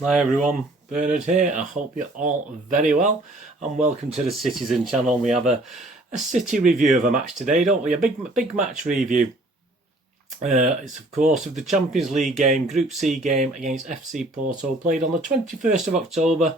Hi everyone, Bernard here. I hope you're all very well and welcome to the Citizen channel. We have a City review of a match today, don't we? A big match review. It's of course of the Champions League game, Group C game against FC Porto, played on the 21st of October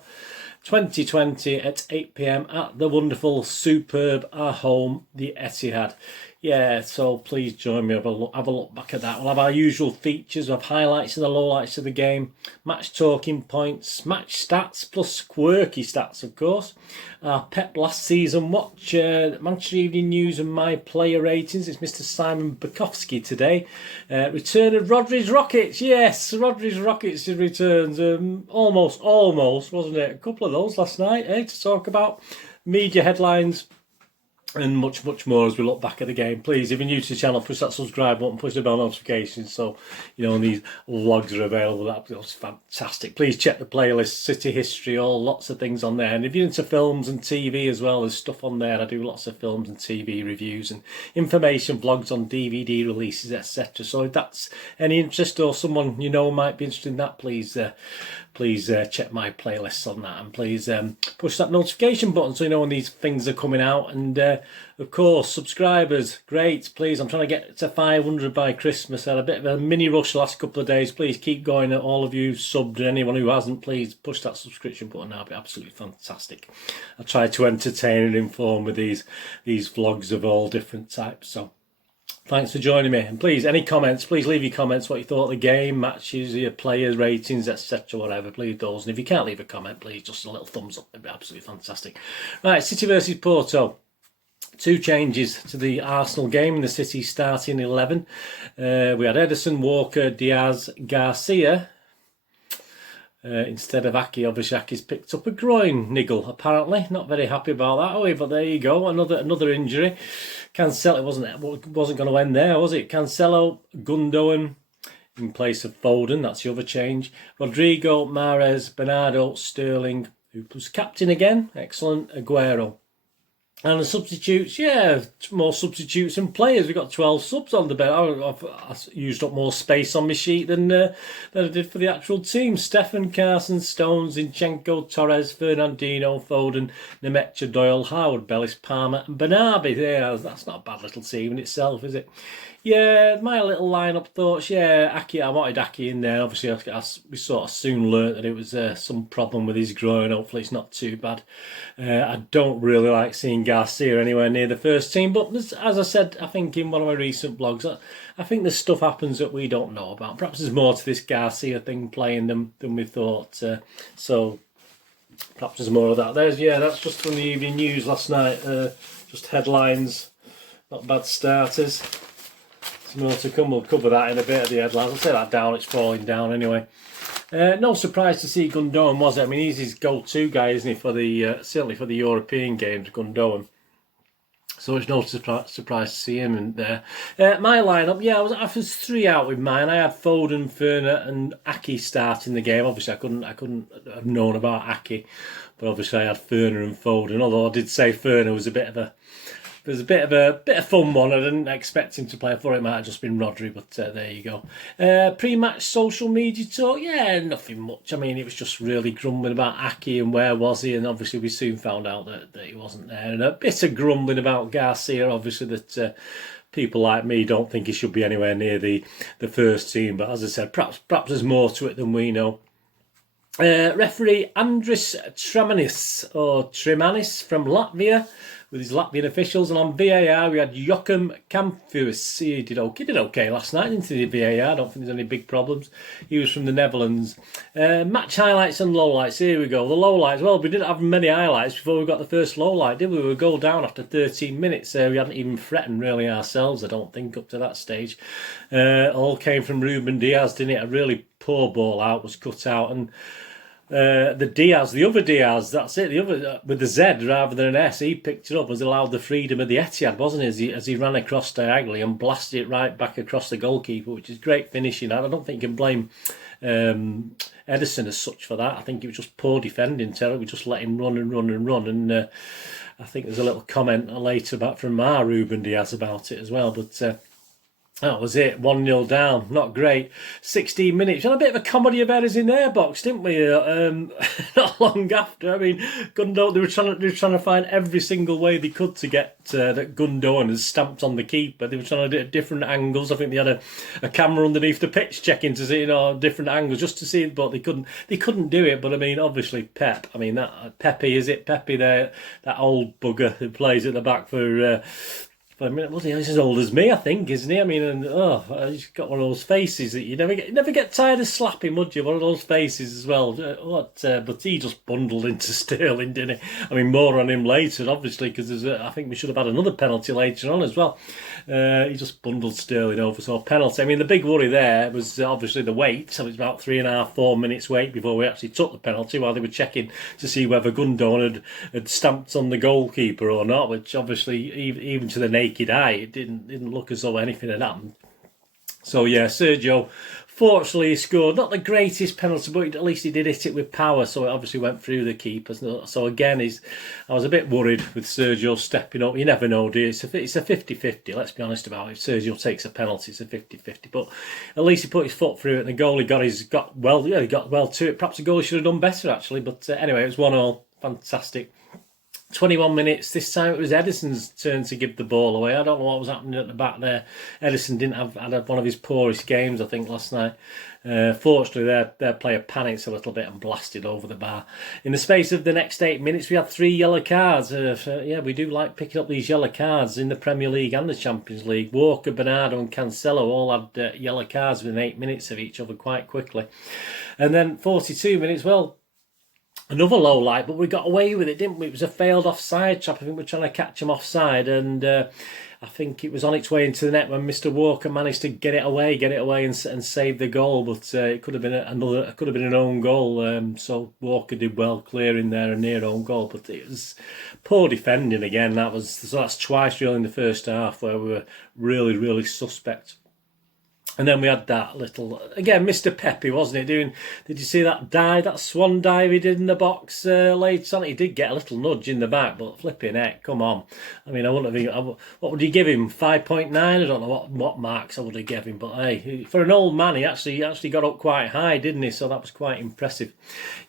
2020 at 8 p.m. at the wonderful, superb, our home, the Etihad. Yeah, so please join me, have a look back at that. We'll have our usual features of highlights and the lowlights of the game, match talking points, match stats, plus quirky stats, of course. Our PEP last season watch, Manchester Evening News and my player ratings. It's Mr. Simon Bukowski today. Return of Rodri's Rockets. Yes, Rodri's Rockets returns. Almost, wasn't it? A couple of those last night, to talk about media headlines and much more as we look back at the game. Please, if you're new to the channel, push that subscribe button, push the bell notifications so you know when these vlogs are available. That's fantastic. Please check the playlist, City history, lots of things on there. And if you're into films and TV as well, there's stuff on there. I do lots of films and TV reviews and information vlogs on DVD releases, etc. So if that's any interest or someone you know might be interested in that, please check my playlists on that, and please push that notification button so you know when these things are coming out. And of course, subscribers, great, please. I'm trying to get to 500 by Christmas. I had a bit of a mini rush the last couple of days. Please keep going, at all of you subbed, and anyone who hasn't, please push that subscription button. That'll be absolutely fantastic. I try to entertain and inform with these vlogs of all different types. So thanks for joining me, and please, any comments, please leave your comments, what you thought of the game, matches, your players, ratings, etc, whatever, please those. And if you can't leave a comment, please just a little thumbs up, it'd be absolutely fantastic. Right, City versus Porto. Two changes to the Arsenal game in the City starting 11. We had Ederson, Walker, Diaz, Garcia instead of Aki. Obviously, Aki's picked up a groin niggle, apparently. Not very happy about that, are we? But there you go, another injury. Cancelo, it wasn't going to end there, was it? Cancelo, Gundogan in place of Foden. That's the other change. Rodrigo, Mahrez, Bernardo, Sterling, who was captain again. Excellent. Aguero. And the substitutes, yeah, more substitutes and players. We've got 12 subs on the bench. I've used up more space on my sheet than I did for the actual team. Stefan, Carson, Stones, Zinchenko, Torres, Fernandinho, Foden, Nemecha, Doyle, Howard, Bellis, Palmer and Bernabé. Yeah, that's not a bad little team in itself, is it? Yeah, my little lineup thoughts. Yeah, Aki, I wanted Aki in there. Obviously, we sort of soon learnt that it was some problem with his groin. Hopefully, it's not too bad. I don't really like seeing Garcia anywhere near the first team. But as I said, I think in one of my recent blogs, I think there's stuff happens that we don't know about. Perhaps there's more to this Garcia thing playing than we thought. So perhaps there's more of that. That's just from the Evening News last night. Just headlines, not bad starters. More to come. We'll cover that in a bit of the headlines. I'll say that down, it's falling down anyway. No surprise to see Gundogan, was it? I mean, he's his go-to guy, isn't he, for the certainly for the European games, Gundogan. So it's no surprise to see him in there. My lineup, yeah, I was 3 out with mine. I had Foden, Ferner, and Aki starting the game. Obviously, I couldn't have known about Aki, but obviously I had Ferner and Foden. Although I did say Ferner was a bit of a fun one. I didn't expect him to play. I thought it might have just been Rodri, but there you go. Pre-match social media talk, yeah, nothing much. I mean, it was just really grumbling about Aki and where was he, and obviously we soon found out that he wasn't there. And a bit of grumbling about Garcia, obviously, that people like me don't think he should be anywhere near the first team. But as I said, perhaps there's more to it than we know. Referee Andris Tremanis from Latvia with his Latvian officials, and on VAR we had Joachim Kamphuis. He did okay last night into the VAR. I don't think there's any big problems. He was from the Netherlands. Match highlights and lowlights. Here we go. The lowlights. Well, we didn't have many highlights before we got the first lowlight, did we? We were goal down after 13 minutes. We hadn't even threatened really ourselves, I don't think, up to that stage. All came from Ruben Diaz, didn't it? A really poor ball out was cut out, and the other Diaz, that's it, the other with the Z rather than an S, he picked it up, was allowed the freedom of the Etihad, wasn't he, as he ran across diagonally and blasted it right back across the goalkeeper, which is great finishing. I don't think you can blame Ederson as such for that. I think it was just poor defending. We just let him run, and I think there's a little comment later from our Ruben Diaz about it as well, but That was it, 1-0 down, not great. 16 minutes, we had a bit of a comedy of errors in their box, didn't we? Not long after, I mean, Gundogan, they were trying to find every single way they could to get that Gundogan has stamped on the keeper. They were trying to do different angles. I think they had a camera underneath the pitch checking to see, different angles just to see, but they couldn't do it. But I mean, obviously Pep, I mean, that Pepe, is it Pepe there, that old bugger who plays at the back for I mean, he's as old as me, I think, isn't he? I mean, and he's got one of those faces that you never get tired of slapping, would you? One of those faces as well. But he just bundled into Sterling, didn't he? I mean, more on him later, obviously, because I think we should have had another penalty later on as well. He just bundled Sterling over, so penalty. I mean, the big worry there was obviously the wait. So it was about 3.5, 4 minutes wait before we actually took the penalty, while they were checking to see whether Gundogan had stamped on the goalkeeper or not, which obviously, even to the naked eye, it didn't look as though anything had happened. So yeah, Sergio, fortunately, he scored not the greatest penalty, but at least he did hit it with power, so it obviously went through the keeper. So again, I was a bit worried with Sergio stepping up. You never know, do you? It's a 50-50, let's be honest about it. If Sergio takes a penalty, it's a 50-50, but at least he put his foot through it, and the goal he got well to it. Perhaps the goal he should have done better, actually, but anyway, it was 1-1, fantastic. 21 minutes, this time it was Edison's turn to give the ball away. I don't know what was happening at the back there. Edison had one of his poorest games, I think, last night. Fortunately, their player panicked a little bit and blasted over the bar. In the space of the next 8 minutes, we had 3 yellow cards. Yeah, we do like picking up these yellow cards in the Premier League and the Champions League. Walker, Bernardo and Cancelo all had yellow cards within 8 minutes of each other quite quickly. And then 42 minutes, well, another low light, but we got away with it, didn't we? It was a failed offside trap. I think we were trying to catch him offside, and I think it was on its way into the net when Mr. Walker managed to get it away and save the goal. But it could have been an own goal. So Walker did well clearing there, a near own goal, but it was poor defending again. That's twice really in the first half where we were really, really suspect. And then we had that little, again, Mr. Pepe, wasn't he? Did you see that swan dive he did in the box later on? He did get a little nudge in the back, but flipping heck, come on. I mean, what would you give him? 5.9? I don't know what marks I would have given him, but hey, for an old man, he actually got up quite high, didn't he? So that was quite impressive.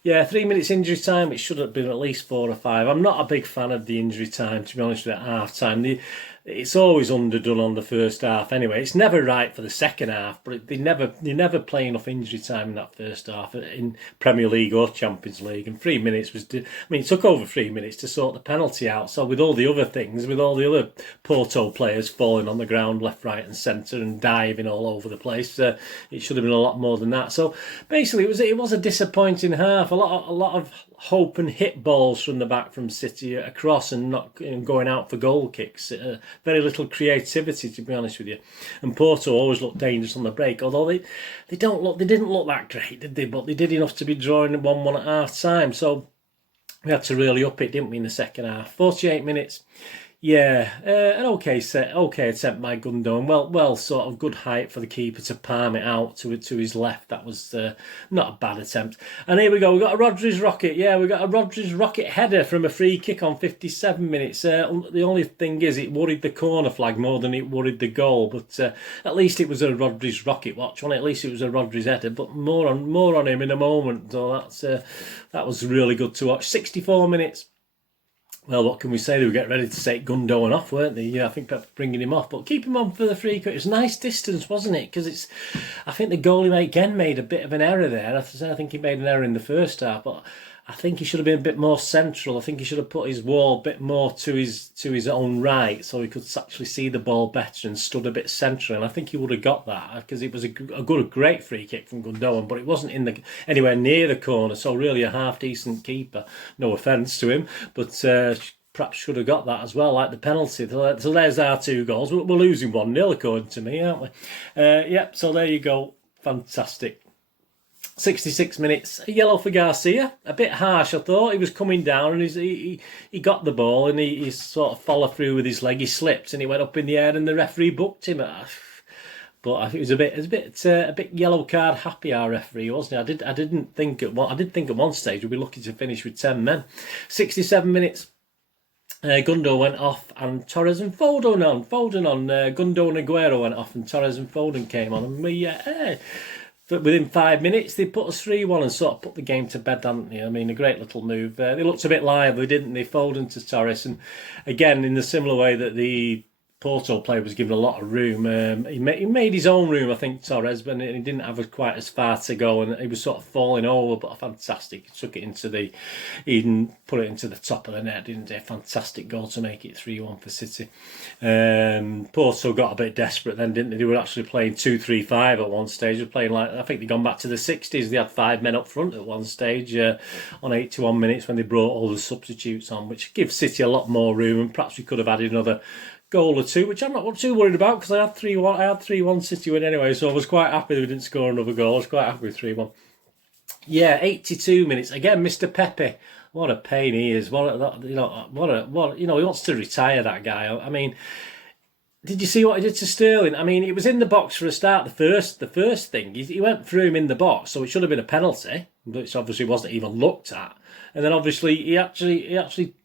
Yeah, 3 minutes injury time. It should have been at least 4 or 5. I'm not a big fan of the injury time, to be honest with you, at half time. It's always underdone on the first half anyway. It's never right for the second half, but they never play enough injury time in that first half in Premier League or Champions League. And 3 minutes it took over 3 minutes to sort the penalty out. So with all the other things, with all the other Porto players falling on the ground left, right and centre and diving all over the place, it should have been a lot more than that. So basically it was a disappointing half. A lot of hope and hit balls from the back from City across and not going out for goal kicks. Very little creativity, to be honest with you. And Porto always looked dangerous on the break, although they didn't look that great, did they? But they did enough to be drawing 1-1 at half time. So we had to really up it, didn't we, in the second half? 48 minutes. Yeah, an okay attempt by Gundogan. Well, sort of good height for the keeper to palm it out to his left. That was not a bad attempt. And here we go. We got a Rodri's rocket. Yeah, we got a Rodri's rocket header from a free kick on 57 minutes. The only thing is, it worried the corner flag more than it worried the goal. But at least it was a Rodri's rocket watch, wasn't it? At least it was a Rodri's header. But more on him in a moment. So that was really good to watch. 64 minutes. Well, what can we say? They were getting ready to take Gundogan off, weren't they? Yeah, I think perhaps bringing him off, but keep him on for the free kick. It was a nice distance, wasn't it? Because I think the goalie again made a bit of an error there. I think he made an error in the first half, but I think he should have been a bit more central. I think he should have put his wall a bit more to his own right, so he could actually see the ball better and stood a bit central. And I think he would have got that because it was a great free kick from Gundogan, but it wasn't anywhere near the corner. So really a half decent keeper. No offence to him, but perhaps should have got that as well, like the penalty. So there's our 2 goals. We're losing 1-0 according to me, aren't we? Yep. So there you go. Fantastic. 66 minutes, a yellow for Garcia. A bit harsh, I thought. He was coming down and he got the ball and he sort of followed through with his leg. He slipped and he went up in the air and the referee booked him. But I think it was a bit yellow card happy, our referee, wasn't he? I did think at one stage we'd be lucky to finish with 10 men. 67 minutes. Gundo went off and Torres and Foden on. Gundo and Aguero went off and Torres and Foden came on. And we, within 5 minutes, they put us 3-1 and sort of put the game to bed, hadn't they? I mean, a great little move. They looked a bit lively, didn't they? Foden to Torres. And again, in the similar way that the Porto player was given a lot of room. He made his own room, I think, Torres, but he didn't have quite as far to go, and he was sort of falling over. But fantastic, he took it into he even put it into the top of the net, didn't he? A fantastic goal to make it 3-1 for City. Porto got a bit desperate then, didn't they? They were actually playing 2-3-5 at one stage. They were playing I think they'd gone back to the 60s. They had 5 men up front at one stage on 81 minutes when they brought all the substitutes on, which gives City a lot more room, and perhaps we could have added another goal or two, which I'm not too worried about because I had 3-1. I had 3-1 City win anyway, so I was quite happy that we didn't score another goal. I was quite happy with 3-1. Yeah, 82 minutes again. Mr. Pepe, what a pain he is. He wants to retire, that guy. I mean, did you see what he did to Sterling? I mean, it was in the box for a start. The first thing he went through him in the box, so it should have been a penalty, which obviously wasn't even looked at. And then obviously he actually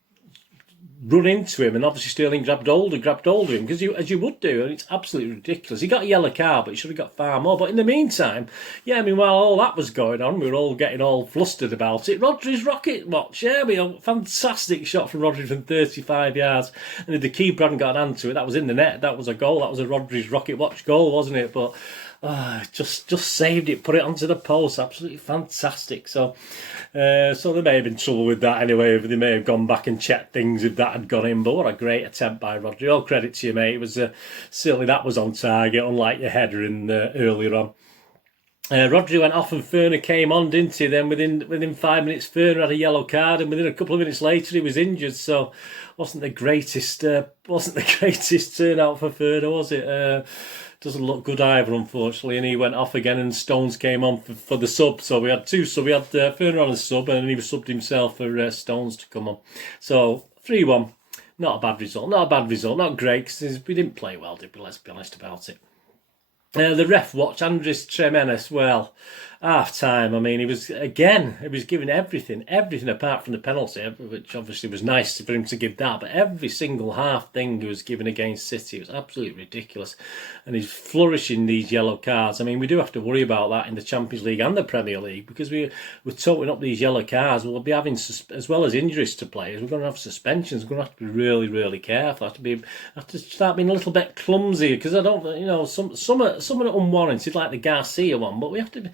run into him, and obviously Sterling grabbed hold of him, because as you would do, and it's absolutely ridiculous. He got a yellow card, but he should have got far more. But in the meantime, while all that was going on, we were all getting all flustered about it. Rodri's rocket watch, a fantastic shot from Rodri from 35 yards, and if the keeper hadn't got an hand to it, that was in the net. That was a goal. That was a Rodri's rocket watch goal, wasn't it? But just saved it, put it onto the post. Absolutely fantastic. So they may have been trouble with that anyway. They may have gone back and checked things if that had gone in. But what a great attempt by Rodri. All credit to you, mate. It was certainly that was on target, unlike your header in earlier on. Rodri went off and Ferner came on, didn't he? Then within 5 minutes, Ferner had a yellow card, and within a couple of minutes later, he was injured. So wasn't the greatest turnout for Ferner, was it? Doesn't look good either, unfortunately, and he went off again, and Stones came on for the sub. So we had two. So we had Ferner on a sub, and he was subbed himself for Stones to come on. So 3-1, not a bad result. Not great, because we didn't play well, did we? Let's be honest about it. The ref watch, Andres Tremenes, well, half time, I mean, he was giving everything apart from the penalty, which obviously was nice for him to give that, but every single half thing he was given against City, it was absolutely ridiculous. And he's flourishing these yellow cards. I mean, we do have to worry about that in the Champions League and the Premier League, because we're toting up these yellow cards. We'll be having, as well as injuries to players, we're going to have suspensions. We're going to have to be really, really careful. Have to start being a little bit clumsy, because I don't, some are unwarranted, like the Garcia one, but we have to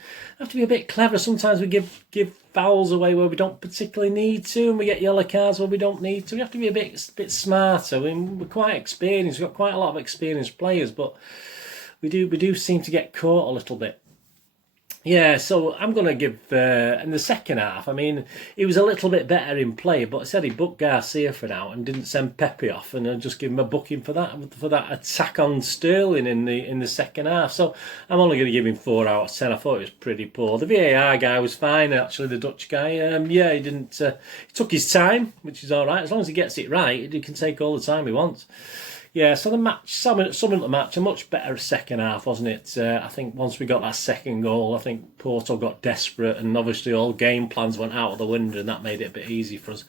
be a bit clever. Sometimes we give fouls away where we don't particularly need to, and we get yellow cards where we don't need to. We have to be a bit smarter. We're quite experienced. We've got quite a lot of experienced players, but we do seem to get caught a little bit. Yeah, so I'm going to give, in the second half, I mean, he was a little bit better in play, but I said he booked Garcia for now and didn't send Pepe off, and I just give him a booking for that attack on Sterling in the second half. So I'm only going to give him 4 out of 10. I thought it was pretty poor. The VAR guy was fine, actually, the Dutch guy. He didn't, he took his time, which is all right. As long as he gets it right, he can take all the time he wants. Yeah, so the match, summing up the match, a much better second half, wasn't it? I think once we got that second goal, I think Porto got desperate, and obviously all game plans went out of the window, and that made it a bit easy for us.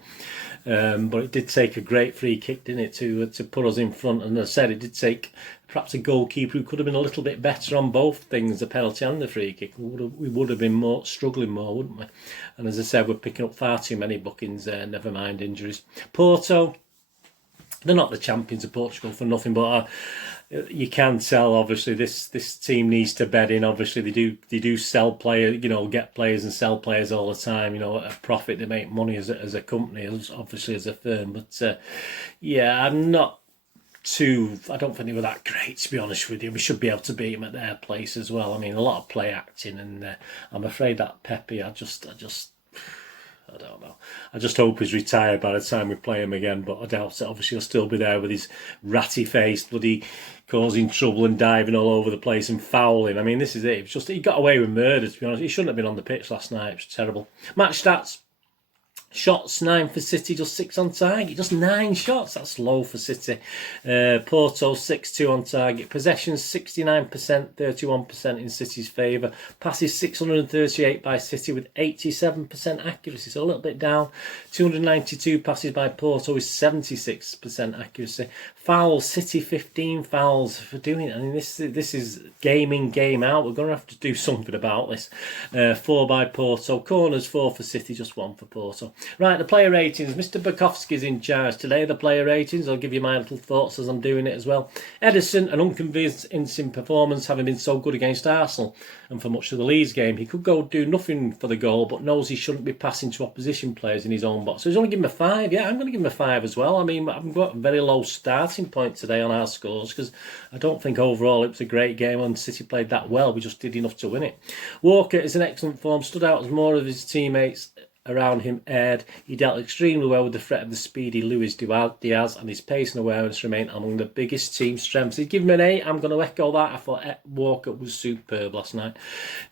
But it did take a great free kick, didn't it, to put us in front. And as I said, it did take perhaps a goalkeeper who could have been a little bit better on both things, the penalty and the free kick. We would have been struggling more, wouldn't we? And as I said, we're picking up far too many bookings there, never mind injuries. Porto, they're not the champions of Portugal for nothing, but you can tell, obviously, this team needs to bed in. Obviously, they do sell players, get players and sell players all the time, at a profit. They make money as a company, obviously as a firm. But I'm not too, I don't think they were that great, to be honest with you. We should be able to beat them at their place as well. I mean, a lot of play acting, and I'm afraid that Pepe, I don't know. I just hope he's retired by the time we play him again, but I doubt it. Obviously, he'll still be there with his ratty face, bloody causing trouble and diving all over the place and fouling. I mean, this is it. He got away with murder, to be honest. He shouldn't have been on the pitch last night. It was terrible. Match stats. Shots 9 for City, just 6 on target. Just 9 shots, that's low for City. Porto 6-2 on target. Possessions 69%, 31% in City's favour. Passes 638 by City with 87% accuracy, so a little bit down. 292 passes by Porto with 76% accuracy. Fouls, City 15 fouls for doing it. I mean, this is game in, game out. We're going to have to do something about this. 4 by Porto. Corners 4 for City, just 1 for Porto. Right, the player ratings. Mr. Bukowski's in charge today. The player ratings, I'll give you my little thoughts as I'm doing it as well. Ederson, an unconvincing performance, having been so good against Arsenal and for much of the Leeds game. He could go do nothing for the goal, but knows he shouldn't be passing to opposition players in his own box. So he's only given him a 5. Yeah, I'm going to give him a 5 as well. I mean, I've got a very low starting point today on our scores because I don't think overall it was a great game and City played that well. We just did enough to win it. Walker is in excellent form, stood out as more of his teammates around him aired. He dealt extremely well with the threat of the speedy Luis Diaz, and his pace and awareness remain among the biggest team strengths. He'd give him an 8. I'm going to echo that. I thought Walker was superb last night.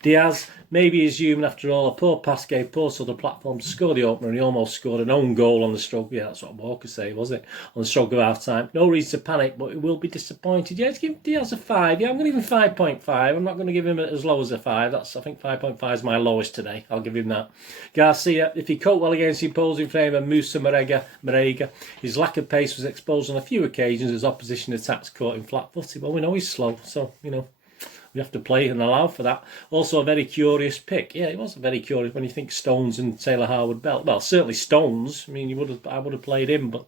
Diaz, maybe he's human after all. A poor pass gave Porto the platform to score the opener, and he almost scored an own goal on the stroke. Yeah, that's what Walker said, was it? On the stroke of half time. No reason to panic, but he will be disappointed. Yeah, let's give Diaz a 5. Yeah, I'm going to give him 5.5. I'm not going to give him as low as a 5. I think 5.5 is my lowest today. I'll give him that. Garcia, if he coped well against the opposing frame and Musa Marega, his lack of pace was exposed on a few occasions as opposition attacks caught him flat-footed. Well, we know he's slow, so, you know, we have to play and allow for that. Also a very curious pick. Yeah, it was very curious when you think Stones and Taylor Harwood-Bell. Well, certainly Stones. I mean, I would have played him, but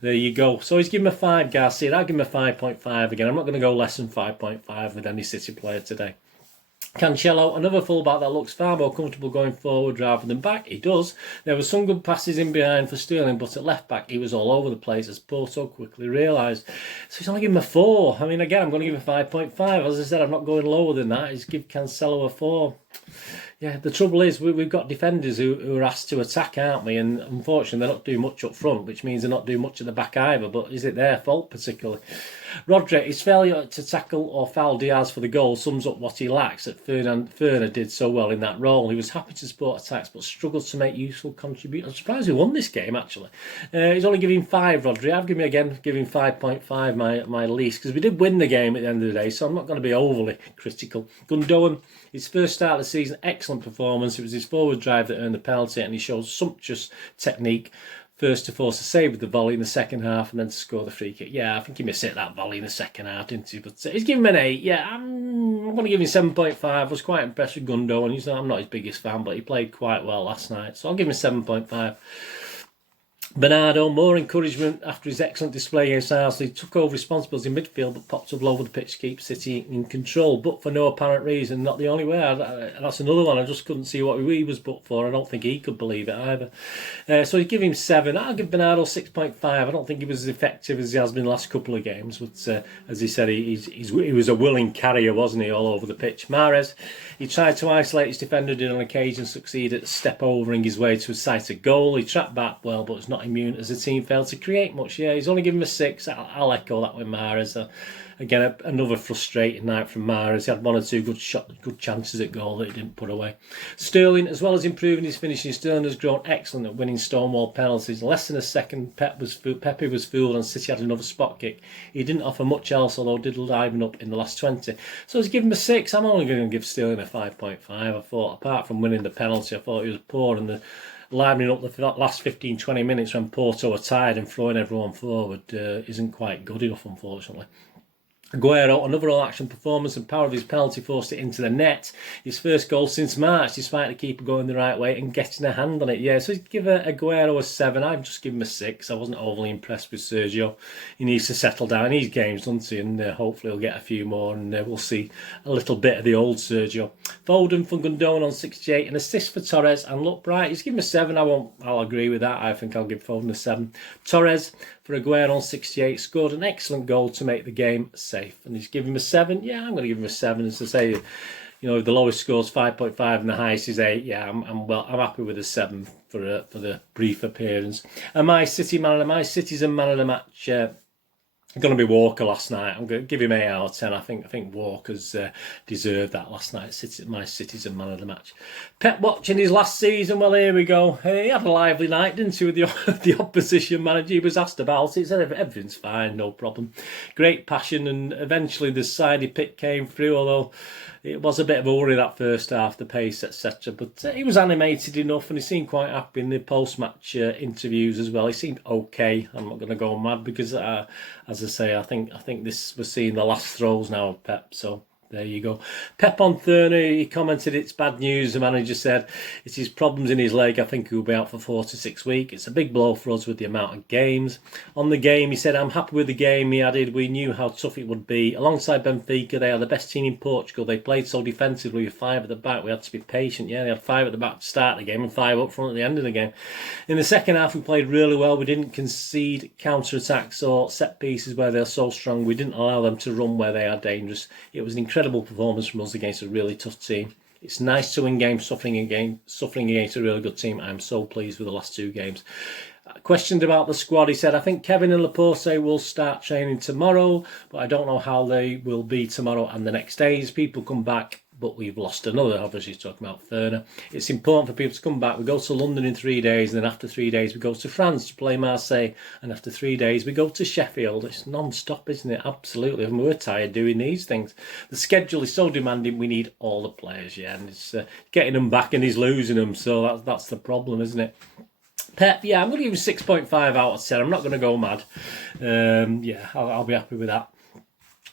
there you go. So he's given him a 5, Garcia. I'll give him a 5.5 again. I'm not going to go less than 5.5 with any City player today. Cancelo, another fullback that looks far more comfortable going forward rather than back. He does. There were some good passes in behind for Sterling, but at left back he was all over the place, as Porto quickly realised. So he's only given him a 4. I mean, again, I'm going to give him 5.5. As I said, I'm not going lower than that. He's give Cancelo a 4. Yeah, the trouble is we've got defenders who are asked to attack, aren't we? And unfortunately, they're not doing much up front, which means they're not doing much at the back either. But is it their fault particularly? Rodri, his failure to tackle or foul Diaz for the goal sums up what he lacks. That Ferner did so well in that role. He was happy to support attacks, but struggled to make useful contributions. I'm surprised he won this game, actually. He's only giving 5, Rodri. I've given him 5.5, my least, because we did win the game at the end of the day, so I'm not going to be overly critical. Gundogan, his first start of the season, excellent performance. It was his forward drive that earned the penalty, and he showed sumptuous technique. First to force a save with the volley in the second half and then to score the free kick. Yeah, I think he missed it, that volley in the second half, didn't he? But he's given him an 8. Yeah, I'm going to give him 7.5. I was quite impressed with Gundogan. I'm not his biggest fan, but he played quite well last night. So I'll give him 7.5. Bernardo, more encouragement after his excellent display against Arsenal. He took over responsibilities in midfield but popped up all over the pitch to keep City in control, but for no apparent reason. Not the only way. That's another one. I just couldn't see what he was booked for. I don't think he could believe it either. So he'd give him 7. I'll give Bernardo 6.5. I don't think he was as effective as he has been the last couple of games, but as he said, he was a willing carrier, wasn't he, all over the pitch. Mahrez, he tried to isolate his defender, did on occasion succeed at step overing his way to a sighted goal. He trapped back well, but it's not immune as the team failed to create much. Yeah, he's only given him a 6. I'll echo that with Mahrez. Again, another frustrating night from Mahrez. He had 1 or 2 good chances at goal that he didn't put away. Sterling, as well as improving his finishing, Sterling has grown excellent at winning stonewall penalties. Less than a second, Pepe was fooled and City had another spot kick. He didn't offer much else, although did liven up in the last 20. So he's given him a 6. I'm only going to give Sterling a 5.5. I thought, apart from winning the penalty, I thought he was poor, and the livening up the last 15-20 minutes when Porto are tired and throwing everyone forward isn't quite good enough, unfortunately. Aguero, another all-action performance, and power of his penalty forced it into the net. His first goal since March, despite the keeper going the right way and getting a hand on it. Yeah, so give Aguero a 7. I've just given him a 6. I wasn't overly impressed with Sergio. He needs to settle down in his games, doesn't he? And hopefully he'll get a few more, and we'll see a little bit of the old Sergio. Foden for Gundogan on 68, an assist for Torres, and look bright. He's given him a 7. I'll agree with that. I think I'll give Foden a 7. Torres for Aguero on 68, scored an excellent goal to make the game safe, and he's given him a 7. Yeah, I'm going to give him a 7. As I say, you know, the lowest score's 5.5 and the highest is 8. Yeah, I'm happy with a 7 for the brief appearance. And my City's and man of the match Going to be Walker last night. I'm going to give him 8 out of 10. I think Walker's deserved that last night. My City's a man of the match. Pep watching his last season. Well, here we go. He had a lively night, didn't he, with the opposition manager? He was asked about it. He said everything's fine, no problem. Great passion, and eventually the side he picked came through, although it was a bit of a worry that first half, the pace, etc. But he was animated enough, and he seemed quite happy in the post-match interviews as well. He seemed okay. I'm not going to go mad because, as I say, I think this we're seeing the last throws now of Pep. So there you go. Pep on Thursday, he commented, it's bad news. The manager said it's his problems in his leg. I think he'll be out for 4 to 6 weeks. It's a big blow for us with the amount of games. On the game, he said, I'm happy with the game. He added, we knew how tough it would be. Alongside Benfica, they are the best team in Portugal. They played so defensively with 5 at the back. We had to be patient. Yeah, they had 5 at the back to start the game and 5 up front at the end of the game. In the second half, we played really well. We didn't concede counter-attacks or set pieces where they're so strong. We didn't allow them to run where they are dangerous. It was an incredible performance from us against a really tough team. It's nice to win games suffering against a really good team. I'm so pleased with the last 2 games. Questioned about the squad, he said, I think Kevin and Laporte will start training tomorrow, but I don't know how they will be tomorrow and the next days. People come back, but we've lost another. Obviously, he's talking about Ferner. It's important for people to come back. We go to London in 3 days, and then after 3 days, we go to France to play Marseille, and after 3 days, we go to Sheffield. It's non-stop, isn't it? Absolutely. And we're tired doing these things. The schedule is so demanding, we need all the players, yeah, and it's getting them back and he's losing them, so that's the problem, isn't it? Pep, yeah, I'm going to give him 6.5 out of 10. I'm not going to go mad. Yeah, I'll be happy with that.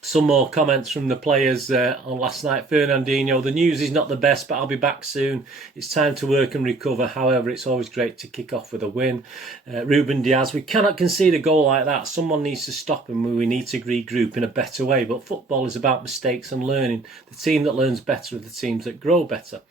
Some more comments from the players on last night. Fernandinho, the news is not the best, but I'll be back soon. It's time to work and recover. However, it's always great to kick off with a win. Ruben Diaz, we cannot concede a goal like that. Someone needs to stop him. We need to regroup in a better way. But football is about mistakes and learning. The team that learns better are the teams that grow better.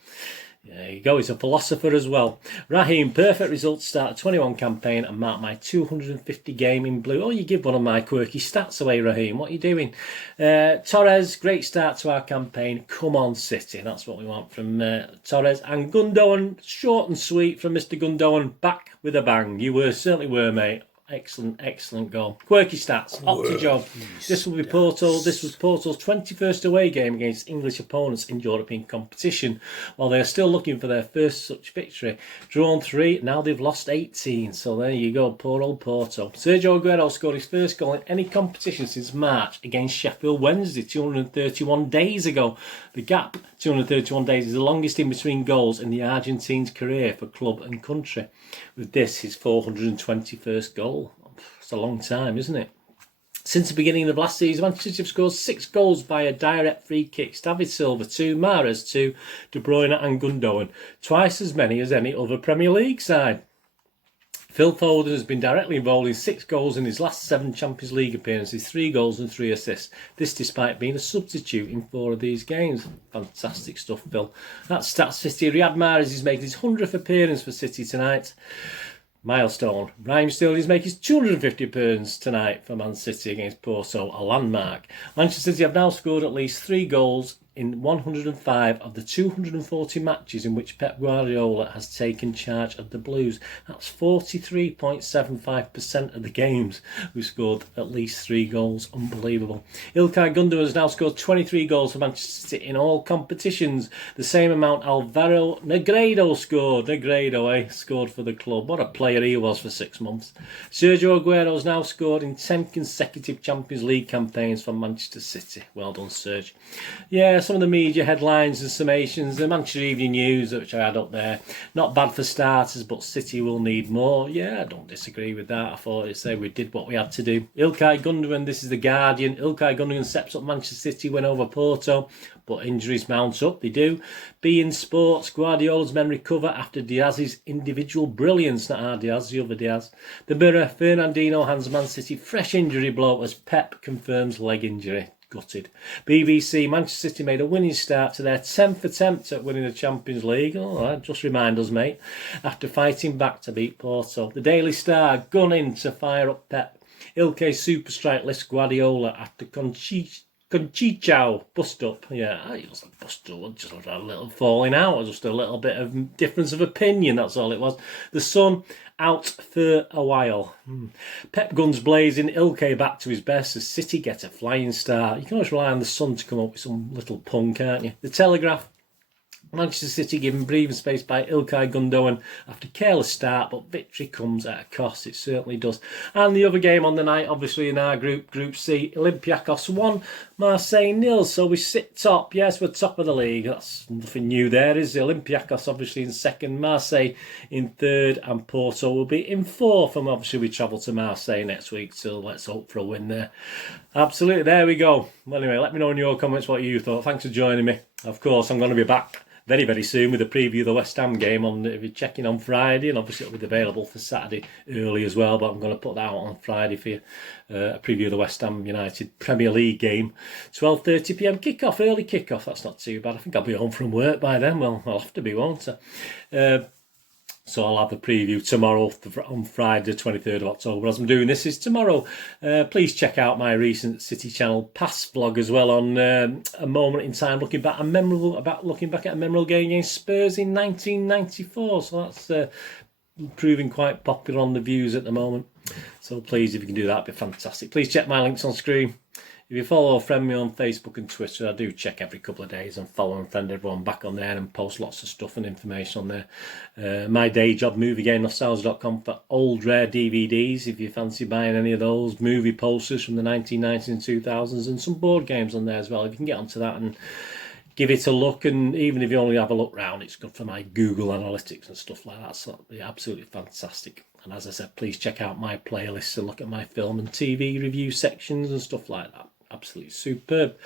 There you go, he's a philosopher as well. Raheem, perfect results, start a 21 campaign and mark my 250 game in blue. Oh, you give one of my quirky stats away, Raheem. What are you doing? Torres, great start to our campaign. Come on, City. That's what we want from Torres. And Gundogan, short and sweet from Mr. Gundogan, back with a bang. You certainly were, mate. Excellent goal. Quirky stats. Up to job. This will be Porto. This was Porto's 21st away game against English opponents in European competition. While they are still looking for their first such victory. Drawn 3, now they've lost 18. So there you go, poor old Porto. Sergio Aguero scored his first goal in any competition since March against Sheffield Wednesday, 231 days ago. The gap, 231 days, is the longest in between goals in the Argentine's career for club and country. With this, his 421st goal. It's a long time, isn't it? Since the beginning of last season, Manchester City have scored 6 goals via direct free kicks. David Silva 2, Mahrez 2, De Bruyne and Gundogan. Twice as many as any other Premier League side. Phil Foden has been directly involved in 6 goals in his last 7 Champions League appearances, 3 goals and 3 assists. This despite being a substitute in 4 of these games. Fantastic stuff, Phil. That's Stats City. Riyad Mahrez is making his 100th appearance for City tonight. Milestone. Raheem Sterling is making his 250 appearance tonight for Man City against Porto, a landmark. Manchester City have now scored at least 3 goals in 105 of the 240 matches in which Pep Guardiola has taken charge of the Blues. That's 43.75% of the games who scored at least 3 goals. Unbelievable. Ilkay Gundogan has now scored 23 goals for Manchester City in all competitions. The same amount Alvaro Negredo scored. Scored for the club. What a player he was for 6 months. Sergio Aguero has now scored in 10 consecutive Champions League campaigns for Manchester City. Well done, Serge. Yeah, some of the media headlines and summations, the Manchester Evening News, which I had up there, not bad for starters, but City will need more. Yeah, I don't disagree with that. I thought it'd say we did what we had to do. Ilkay Gundogan, this is the Guardian. Ilkay Gundogan steps up Manchester City, win over Porto, but injuries mount up, they do. beIN Sports, Guardiola's men recover after Diaz's individual brilliance. Not our Diaz, the other Diaz. The Mirror, Fernandinho hands Man City fresh injury blow as Pep confirms leg injury. Gutted. BBC, Manchester City made a winning start to their 10th attempt at winning the Champions League. Oh, just remind us, mate. After fighting back to beat Porto. The Daily Star, gunning to fire up Pep. Ilkay Super Strike lifts Guardiola after Conchichao, bust up. Yeah, it was a bust up, just a little falling out, or just a little bit of difference of opinion, that's all it was. The sun out for a while. Pep guns blazing, Ilkay back to his best as City get a flying start. You can always rely on the sun to come up with some little pun, can't you? The Telegraph, Manchester City given breathing space by Ilkay Gundogan after careless start, but victory comes at a cost. It certainly does. And the other game on the night, obviously in our group, Group C, Olympiacos 1, Marseille 0. So we sit top. Yes, we're top of the league. That's nothing new there, is it? Olympiacos obviously in second, Marseille in third, and Porto will be in fourth. And obviously we travel to Marseille next week, so let's hope for a win there. Absolutely, there we go. Well, anyway, let me know in your comments what you thought. Thanks for joining me. Of course, I'm going to be back very, very soon with a preview of the West Ham game. If you're checking on Friday, and obviously it'll be available for Saturday early as well, but I'm going to put that out on Friday for you. A preview of the West Ham United Premier League game. 12:30 p.m. kickoff, early kickoff. That's not too bad. I think I'll be home from work by then. Well, I'll have to be, won't I? So I'll have the preview tomorrow on Friday, the 23rd of October. As I'm doing this is tomorrow. Please check out my recent City Channel Pass vlog as well on a moment in time looking back at a memorable game against Spurs in 1994. So that's proving quite popular on the views at the moment. So please, if you can do that, it'd be fantastic. Please check my links on screen. If you follow or friend me on Facebook and Twitter, I do check every couple of days and follow and friend everyone back on there and post lots of stuff and information on there. My day job, moviegamenostalgia.com, for old rare DVDs, if you fancy buying any of those. Movie posters from the 1990s and 2000s, and some board games on there as well. If you can get onto that and give it a look, and even if you only have a look round, it's good for my Google Analytics and stuff like that. So that'll be absolutely fantastic. And as I said, please check out my playlists and look at my film and TV review sections and stuff like that. Absolutely superb.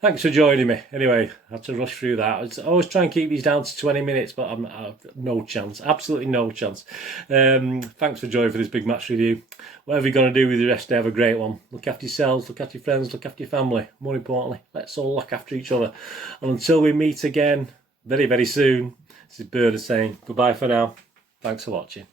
Thanks for joining me. Anyway, I had to rush through that. I always try and keep these down to 20 minutes, but I've no chance. Absolutely no chance. Thanks for joining for this big match review. Whatever you're going to do with the rest, have a great one. Look after yourselves, look after your friends, look after your family. More importantly, let's all look after each other. And until we meet again very, very soon, this is Bernard saying goodbye for now. Thanks for watching.